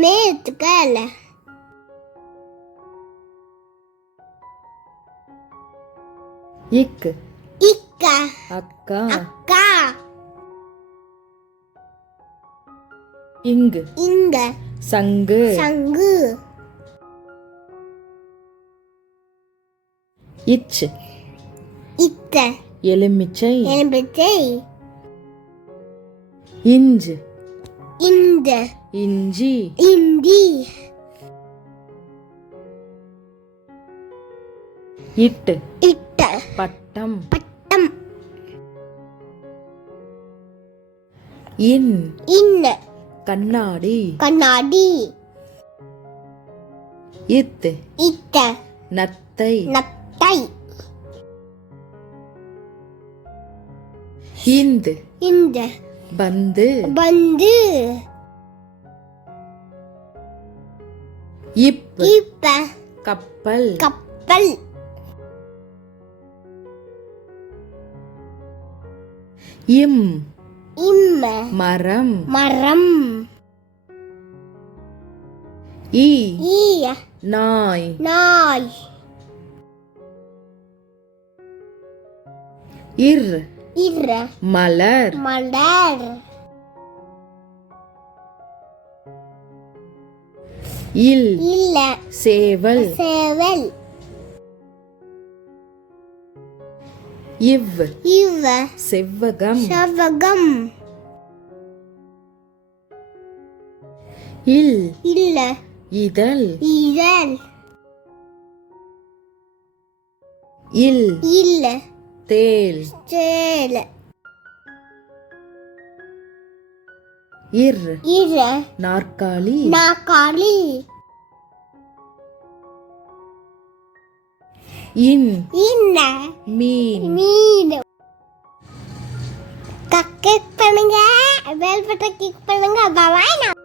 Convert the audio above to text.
மெய் எழுத்துக்கள். இக் இக்க அக்கா. அக்கா. இங் இங்க சங்கு. சங்கு. இச் இத்த எலுமிச்சை. எலும்பிச்சை. இஞ்ச் இந்த இஞ்சி. இந்தி. இட் இட்ட பட்டம். பட்டம். இன் இன்ன கண்ணாடி. கண்ணாடி. இத் இத்த நத்தை. நத்தை. இந்த் இந்த பந்து. பந்து. இப் இப்ப கப்பல். கப்பல். இம் இம்ம மரம். மரம். ஈ ஈய நாய். நாய். இர் இர மலர். மலர். இல் இல்ல சேவல். சேவல். இவ் இவ செவ்வகம். செவ்வகம். இல் இல்ல இதழ். இதழ். இல் இல்ல தேள். சேல. இர் இர நாற்காலி. நாக்காளி. இன் இன்ன மீன். மீன். கிளிக் பண்ணுங்க, பெல் பட்டன் கிளிக் பண்ணுங்க. பாய்.